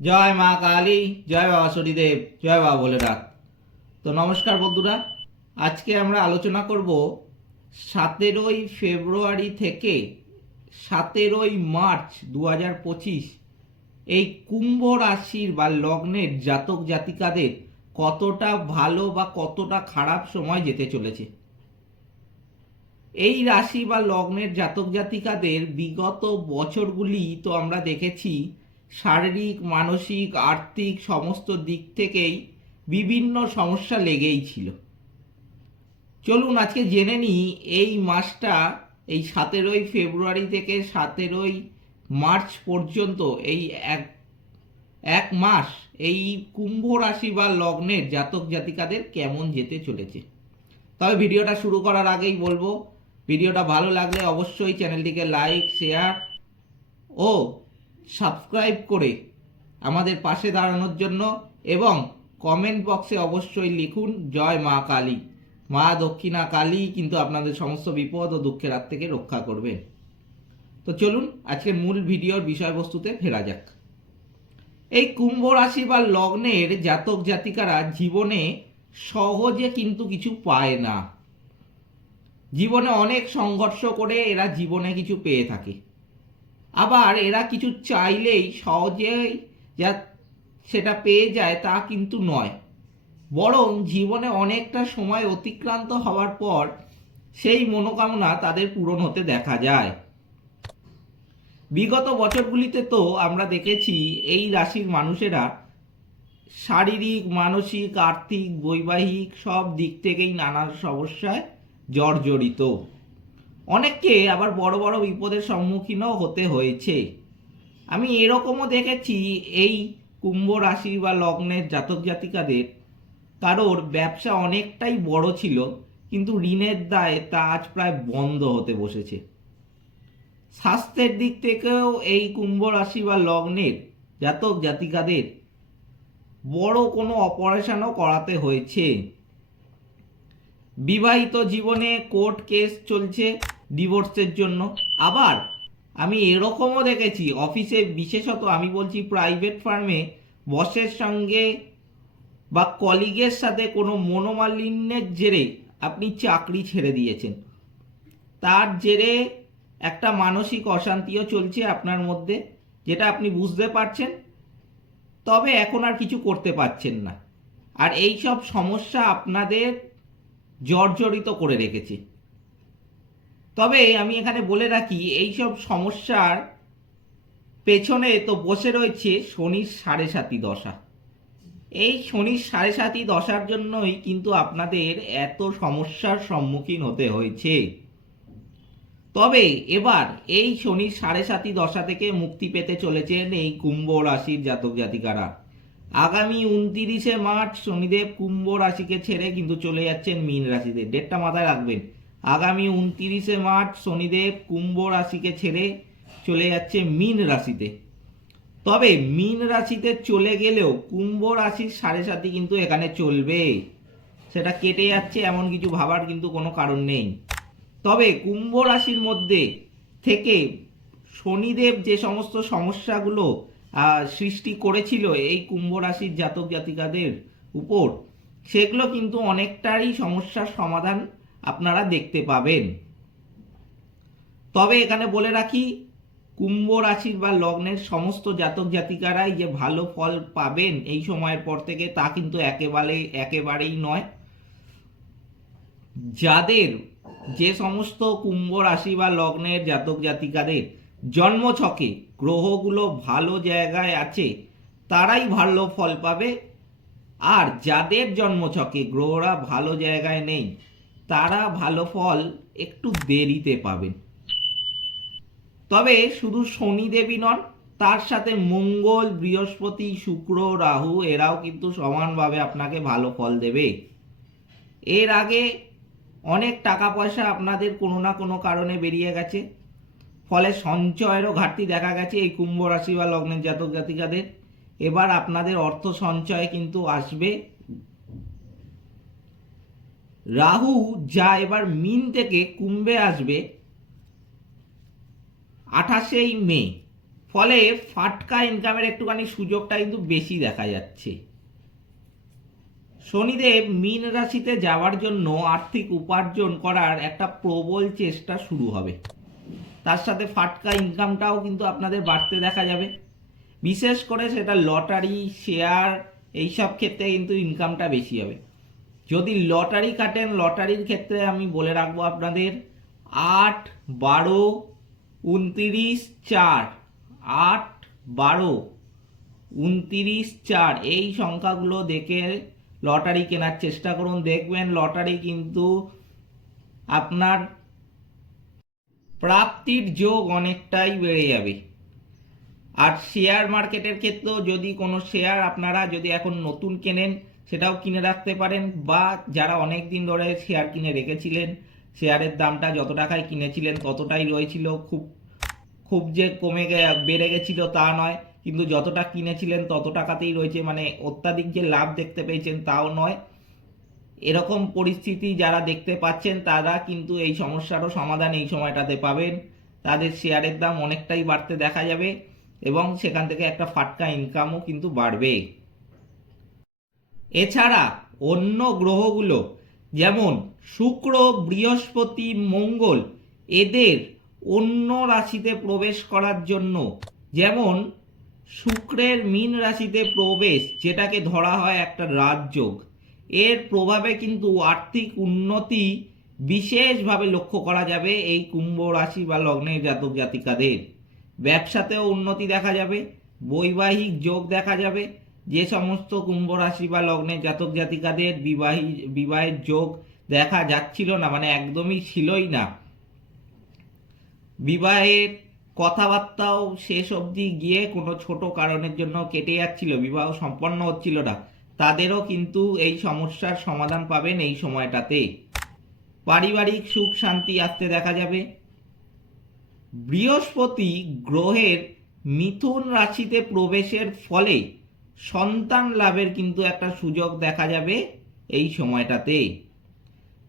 জয় মা কালী, জয় বাবা শনিদেব, জয় বাবা বলে ডাক তো নমস্কার বন্ধুরা, আজকে আমরা আলোচনা করব সতেরোই ফেব্রুয়ারি থেকে সতেরোই মার্চ দু হাজার পঁচিশ এই কুম্ভ রাশির বা লগ্নের জাতক জাতিকাদের কতটা ভালো বা কতটা খারাপ সময় যেতে চলেছে। এই রাশি বা লগ্নের জাতক জাতিকাদের বিগত বছরগুলি তো আমরা দেখেছি শারীরিক, মানসিক, আর্থিক সমস্ত দিক থেকেই বিভিন্ন সমস্যা লেগেই ছিল। চলুন আজকে জেনে নিই, এই মাসটা, এই সতেরোই ফেব্রুয়ারি থেকে সতেরোই মার্চ পর্যন্ত এই এক এক মাস, এই কুম্ভ রাশি বা লগ্নের জাতক জাতিকাদের কেমন যেতে চলেছে। তবে ভিডিওটা শুরু করার আগেই বলব, ভিডিওটা ভালো লাগলে অবশ্যই চ্যানেলটিকে লাইক, শেয়ার ও সাবস্ক্রাইব করে আমাদের পাশে দাঁড়ানোর জন্য এবং কমেন্ট বক্সে অবশ্যই লিখুন, জয় মা কালী। মা দক্ষিণা কালী কিন্তু আপনাদের সমস্ত বিপদ ও দুঃখের হাত থেকে রক্ষা করবেন। তো চলুন আজকের মূল ভিডিওর বিষয়বস্তুতে ফেরা যাক। এই কুম্ভ রাশি বা লগ্নের জাতক জাতিকারা জীবনে সহজে কিন্তু কিছু পায় না। জীবনে অনেক সংঘর্ষ করে এরা জীবনে কিছু পেয়ে থাকে। আবার এরা কিছু চাইলেই সহজেই যা সেটা পেয়ে যায় তা কিন্তু নয়। বরং জীবনে অনেকটা সময় অতিক্রান্ত হওয়ার পর সেই মনোকামনা তাদের পূরণ হতে দেখা যায়। বিগত বছরগুলিতে তো আমরা দেখেছি এই রাশির মানুষেরা শারীরিক, মানসিক, আর্থিক, বৈবাহিক সব দিক থেকেই নানা সমস্যায় জর্জরিত। অনেককে আবার বড় বড় বিপদের সম্মুখীনও হতে হয়েছে। আমি এরকমও দেখেছি এই কুম্ভ রাশি বা লগ্নের জাতক জাতিকাদের। কারোর ব্যবসা অনেকটাই বড় ছিল, কিন্তু ঋণের দায়ে তা আজ প্রায় বন্ধ হতে বসেছে। স্বাস্থ্যের দিক থেকেও এই কুম্ভ রাশি বা লগ্নের জাতক জাতিকাদের বড় কোনো অপারেশনও করাতে হয়েছে। বিবাহিত জীবনে কোর্ট কেস চলছে ডিভোর্সের জন্য। আবার আমি এরকমও দেখেছি অফিসে বিশেষত আমি বলছি প্রাইভেট ফার্মে বসের সঙ্গে বা কলিগের সাথে কোনো মনোমালিন্যের জেরে আপনি চাকরি ছেড়ে দিয়েছেন। তার জেরে একটা মানসিক অশান্তিও চলছে আপনার মধ্যে, যেটা আপনি বুঝতে পারছেন, তবে এখন আর কিছু করতে পারছেন না। আর এই সব সমস্যা আপনাদের জর্জরিত করে রেখেছে। তবে আমি এখানে বলে রাখি এই সব সমস্যার পেছনে তো বসে রয়েছে শনির সাড়ে সাতি দশা। এই শনির সাড়ে সাতি দশার জন্যই কিন্তু আপনাদের এত সমস্যার সম্মুখীন হতে হয়েছে। তবে এবার এই শনির সাড়ে সাতি দশা থেকে মুক্তি পেতে চলেছেন এই কুম্ভ রাশির জাতক জাতিকারা। আগামী উনতিরিশে মার্চ শনিদেব কুম্ভ রাশিকে ছেড়ে কিন্তু চলে যাচ্ছেন মীন রাশিতে। ডেটটা মাথায় রাখবেন। আগামী উনতিরিশে মার্চ শনিদেব কুম্ভ রাশিকে ছেড়ে চলে যাচ্ছে মীন রাশিতে। তবে মীন রাশিতে চলে গেলেও কুম্ভ রাশির সাড়ে সাতি কিন্তু এখানে চলবে। সেটা কেটে যাচ্ছে, এমন কিছু ভাবার কিন্তু কোনো কারণ নেই। তবে কুম্ভ রাশির মধ্যে থেকে শনিদেব যে সমস্ত সমস্যাগুলো সৃষ্টি করেছিল এই কুম্ভ রাশির জাতক জাতিকাদের উপর, সেগুলো কিন্তু অনেকটারই সমস্যার সমাধান আপনারা দেখতে পাবেন। তবে এখানে বলে রাখি, কুম্ভ রাশির বা লগ্নের সমস্ত জাতক জাতিকারাই যে ভালো ফল পাবেন এই সময়ের পর থেকে তা কিন্তু একেবারে, একেবারেই নয়। যাদের যে সমস্ত কুম্ভ রাশি বা লগ্নের জাতক জাতিকাদের জন্মছকে গ্রহগুলো ভালো জায়গায় আছে, তারাই ভালো ফল পাবে। আর যাদের জন্মছকে গ্রহরা ভালো জায়গায় নেই তারা ভালো ফল একটু দেরিতে পাবেন। তবে শুধু শনি দেবী নন, তার সাথে মঙ্গল, বৃহস্পতি, শুক্র, রাহু, এরাও কিন্তু সমানভাবে আপনাকে ভালো ফল দেবে। এর আগে অনেক টাকা পয়সা আপনাদের কোনো না কোনো কারণে বেরিয়ে গেছে। ফলে সঞ্চয়েরও ঘাটতি দেখা গেছে এই কুম্ভ রাশি বা লগ্নের জাতক জাতিকাদের এবার আপনাদের অর্থ সঞ্চয় কিন্তু আসবে। রাহু যা এবার মিন থেকে কুম্ভে আসবে আঠাশেই মে। ফলে ফাটকা ইনকামের একটুখানি সুযোগটা কিন্তু বেশি দেখা যাচ্ছে। শনিদেব মীন রাশিতে যাওয়ার জন্য আর্থিক উপার্জন করার একটা প্রবল চেষ্টা শুরু হবে। তার সাথে ফাটকা ইনকামটাও কিন্তু আপনাদের বাড়তে দেখা যাবে। বিশেষ করে সেটা লটারি শেয়ার এইসব ক্ষেত্রে কিন্তু ইনকামটা বেশি হবে। যদি লটারি কাটেন, লটারির ক্ষেত্রে আমি বলে রাখব আপনাদের, আট, বারো, উনতিরিশ, চার, আট, বারো, উনতিরিশ, চার, এই সংখ্যাগুলো দেখে লটারি কেনার চেষ্টা করুন। দেখবেন লটারি কিন্তু আপনার প্রাপ্তির যোগ অনেকটাই বেড়ে যাবে। আর শেয়ার মার্কেটের ক্ষেত্রেও যদি কোনো শেয়ার আপনারা যদি এখন নতুন কেনেন সেটাও কিনে রাখতে পারেন বা যারা অনেক দিন ধরে শেয়ার কিনে রেখেছিলেন শেয়ারের দামটা যত টাকায় কিনেছিলেন ততটাই রয়েছিল। খুব খুব যে কমে বেড়ে গেছিল তা নয়, কিন্তু যতটা কিনেছিলেন তত টাকাতেই রয়েছে। মানে অত্যাধিক যে লাভ দেখতে পেয়েছেন তাও নয়। এরকম পরিস্থিতি যারা দেখতে পাচ্ছেন, তারা কিন্তু এই সমস্যারও সমাধান এই সময়টাতে পাবেন। তাদের শেয়ারের দাম অনেকটাই বাড়তে দেখা যাবে এবং সেখান থেকে একটা ফাটকা ইনকামও কিন্তু বাড়বে। এছাড়া অন্য গ্রহগুলো, যেমন শুক্র, বৃহস্পতি, মঙ্গল, এদের অন্য রাশিতে প্রবেশ করার জন্য। যেমন শুক্রের মীন রাশিতে প্রবেশ, যেটাকে ধরা হয় একটা রাজযোগ। এর প্রভাবে কিন্তু আর্থিক উন্নতি বিশেষভাবে লক্ষ্য করা যাবে এই কুম্ভ রাশি বা লগ্নের জাতক জাতিকাদের। ব্যবসাতেও উন্নতি দেখা যাবে, বৈবাহিক যোগ দেখা যাবে যে সমস্ত কুম্ভ রাশি বা লগ্নের জাতক জাতিকাদের বিবাহী, বিবাহের যোগ দেখা যাচ্ছিল না মানে একদমই ছিলই না। বিবাহের কথাবার্তাও শেষ অবধি গিয়ে কোনো ছোট কারণের জন্য কেটে যাচ্ছিল, বিবাহ সম্পন্ন হচ্ছিল না। তাদেরও কিন্তু এই সমস্যার সমাধান পাবেন এই সময়টাতে। পারিবারিক সুখ শান্তি আসতে দেখা যাবে। বৃহস্পতি গ্রহের মিথুন রাশিতে প্রবেশের ফলে সন্তান লাভের কিন্তু একটা সুযোগ দেখা যাবে এই সময়টাতে।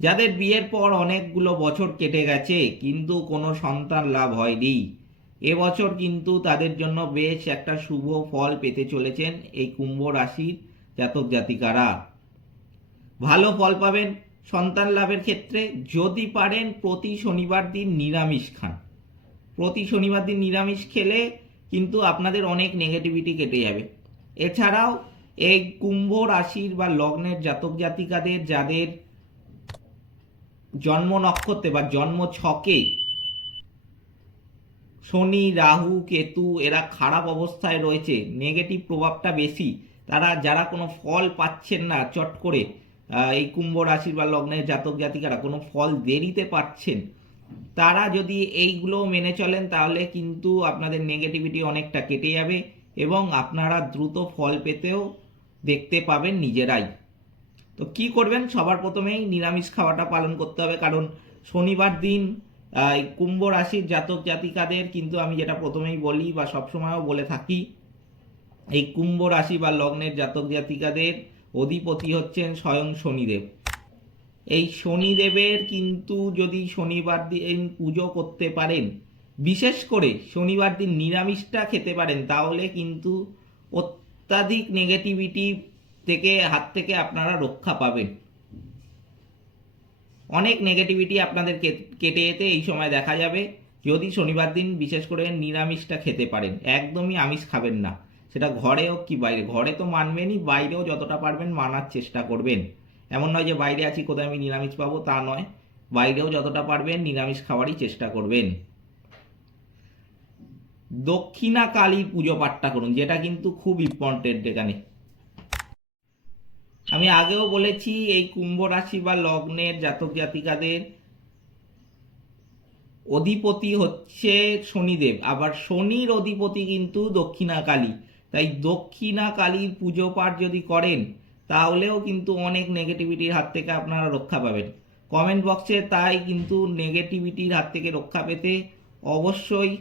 যাদের বিয়ের পর অনেকগুলো বছর কেটে গেছে, কিন্তু কোনো সন্তান লাভ হয়নি। এবছর কিন্তু তাদের জন্য বেশ একটা শুভ ফল পেতে চলেছেন এই কুম্ভ রাশির জাতক জাতিকারা। ভালো ফল পাবেন সন্তান লাভের ক্ষেত্রে যদি পারেন প্রতি শনিবার দিন নিরামিষ খান। প্রতি শনিবার দিন নিরামিষ খেলে কিন্তু আপনাদের অনেক নেগেটিভিটি কেটে যাবে। এছাড়াও, এই কুম্ভ রাশির বা লগ্নের জাতক জাতিকাদের যাদের জন্ম নক্ষত্রে বা জন্ম ছকে শনি, রাহু, কেতু, এরা খারাপ অবস্থায় রয়েছে নেগেটিভ প্রভাবটা বেশি, তারা যারা কোনো ফল পাচ্ছেন না চট করে এই কুম্ভ রাশির বা লগ্নের জাতক জাতিকারা কোনো ফল দেরিতে পাচ্ছেন, তারা যদি এইগুলো মেনে চলেন তাহলে কিন্তু আপনাদের নেগেটিভিটি অনেকটা কেটে যাবে। এবং আপনারা দ্রুত ফল পেতেও দেখতে পাবেন নিজেরাই। তো কি করবেন? সবার প্রথমেই নিরামিষ খাওয়াটা পালন করতে হবে। কারণ শনিবার দিন এই কুম্ভ রাশির জাতক জাতিকাদের কিন্তু আমি যেটা প্রথমেই বলি বা সবসময়ও বলে থাকি, এই কুম্ভ রাশি বা লগ্নের জাতক জাতিকাদের অধিপতি হচ্ছেন স্বয়ং শনিদেব। এই শনিদেবের কিন্তু যদি শনিবার দিন পুজো করতে পারেন বিশেষ করে শনিবার দিন নিরামিষটা খেতে পারেন, তাহলে কিন্তু অত্যাধিক নেগেটিভিটি থেকে, হাত থেকে আপনারা রক্ষা পাবেন। অনেক নেগেটিভিটি আপনাদের কেটে যেতে এই সময় দেখা যাবে, যদি শনিবার দিন বিশেষ করে নিরামিষটা খেতে পারেন। একদমই আমিষ খাবেন না। সেটা ঘরে হোক কি বাইরে, ঘরে তো মানবেনই, বাইরেও যতটা পারবেন মানার চেষ্টা করবেন। এমন নয় যে বাইরে আছি, কোথায় আমি নিরামিষ পাবো, তা নয়। বাইরেও যতটা পারবেন নিরামিষ খাওয়ারই চেষ্টা করবেন। দক্ষিণা কালীর পুজো পাঠটা করুন, যেটা কিন্তু খুব ইম্পর্টেন্ট এখানে। আমি আগেও বলেছি, এই কুম্ভ রাশি বা লগ্নের জাতক জাতিকাদের অধিপতি হচ্ছে শনিদেব, আবার শনির অধিপতি কিন্তু দক্ষিণা কালী তাই দক্ষিণা কালীর পুজো পাঠ যদি করেন, তাহলেও কিন্তু অনেক নেগেটিভিটির হাত থেকে আপনারা রক্ষা পাবেন। কমেন্ট বক্সে তাই কিন্তু নেগেটিভিটির হাত থেকে রক্ষা পেতে অবশ্যই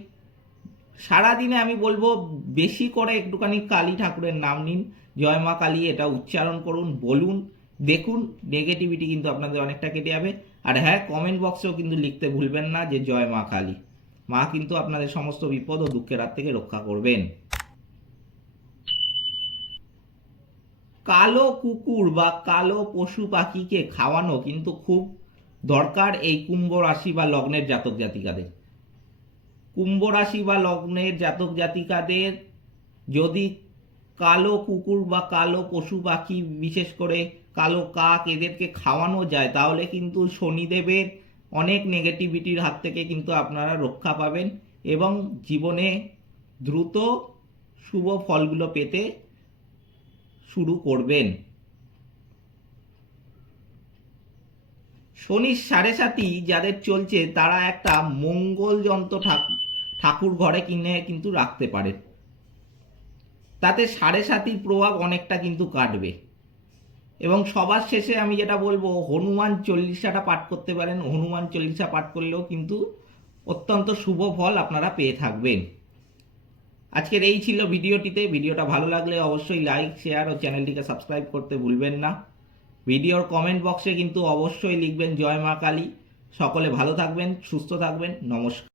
সারাদিনে আমি বলব বেশি করে একটুখানি কালী ঠাকুরের নাম নিন, জয় মা কালী, এটা উচ্চারণ করুন, বলুন, দেখুন নেগেটিভিটি কিন্তু আপনাদের অনেকটা কেটে যাবে। আর হ্যাঁ কমেন্ট বক্সেও কিন্তু লিখতে ভুলবেন না যে জয় মা কালী। মা কিন্তু আপনাদের সমস্ত বিপদ ও দুঃখের হাত থেকে রক্ষা করবেন। কালো কুকুর বা কালো পশু পাখিকে খাওয়ানো কিন্তু খুব দরকার এই কুম্ভ রাশি বা লগ্নের জাতক জাতিকাদের। কুম্ভ রাশি বা লগ্নের জাতক জাতিকাদের যদি কালো কুকুর বা কালো পশু পাখি, বিশেষ করে কালো কাক এদেরকে খাওয়ানো যায়, তাহলে কিন্তু শনিদেবের অনেক নেগেটিভিটির হাত থেকে কিন্তু আপনারা রক্ষা পাবেন এবং জীবনে দ্রুত শুভ ফলগুলো পেতে শুরু করবেন। শনির সাড়ে সাতি যাদের চলছে, তারা একটা মঙ্গল যন্ত্র ঠাক- ঠাকুর ঘরে কিনে কিন্তু রাখতে পারে। তাতে সাড়ে সাতির প্রভাব অনেকটা কিন্তু কাটবে। এবং সবার শেষে আমি যেটা বলব, হনুমান চল্লিশাটা পাঠ করতে পারেন। হনুমান চল্লিশা পাঠ করলেও কিন্তু অত্যন্ত শুভ ফল আপনারা পেয়ে থাকবেন। আজকের এই ছিল ভিডিওটিতে। ভিডিওটা ভালো লাগলে অবশ্যই লাইক শেয়ার ও চ্যানেলটিকে সাবস্ক্রাইব করতে ভুলবেন না। ভিডিওর কমেন্ট বক্সে কিন্তু অবশ্যই লিখবেন জয় মা কালী। সকলে ভালো থাকবেন, সুস্থ থাকবেন, নমস্কার।